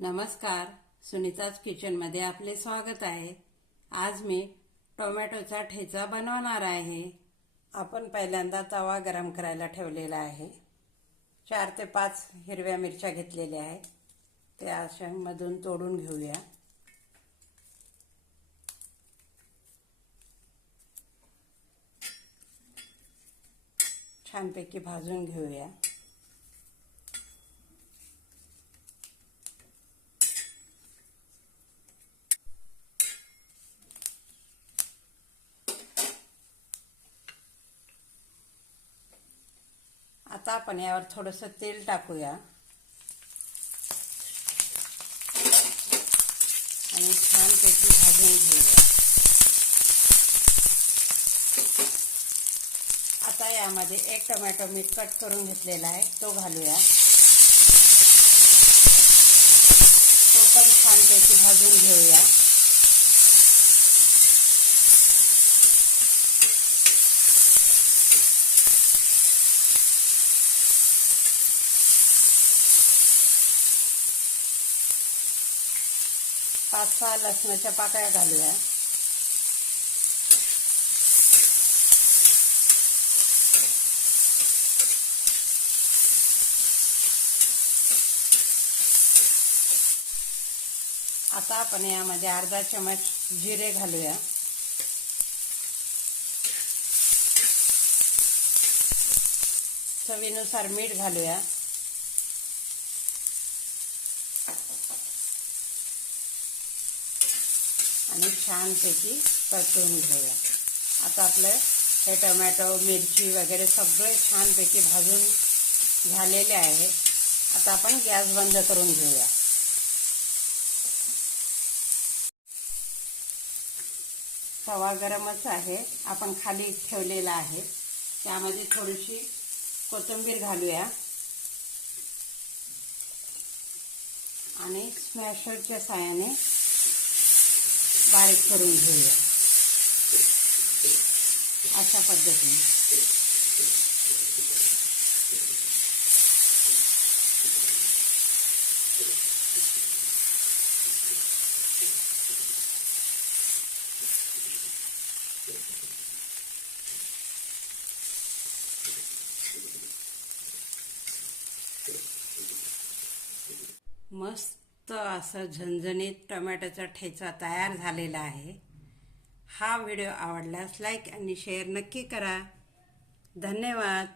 नमस्कार सुनीताज किचनमध्ये आपले स्वागत आहे. आज मी टोमॅटोचा ठेचा बनवणार आहे. आपण पहिल्यांदा तवा गरम करायला ठेवलेला आहे. चार ते पाच हिरव्या मिरच्या घेतलेल्या आहेत. ते अशामधून तोडून घेऊया. छानपैकी भाजून घेऊया. आता आपण यावर थोडंसं तेल टाकूया. आणि छानपैकी भाजून घेऊया. आता यामध्ये एक टोमॅटो मी कट करून घेतलेला आहे तो घालूया. तो पण छानपैकी भाजून घेऊया. पाच सहा लसणाच्या पाकळ्या घालूया. आता आपण यामध्ये अर्धा चमच जिरे घालूया. चवीनुसार मीठ घालूया. आणि छानपैकी परतून घेऊया. आता आपलं हे टोमॅटो मिरची वगैरे सगळे छानपैकी भाजून झालेले आहे. आता आपण गॅस बंद करून घेऊया. तवा गरमच आहे. आपण खाली ठेवलेला आहे. त्यामध्ये थोडीशी कोथिंबीर घालूया. आणि स्मॅशरच्या साहाय्याने बारीक करून घेऊया. अशा पद्धतीने. मस्त असं झणझणीत टोमॅटोचा ठेचा तयार झालेला आहे. हा व्हिडिओ आवडल्यास लाईक आणि शेअर नक्की करा. धन्यवाद.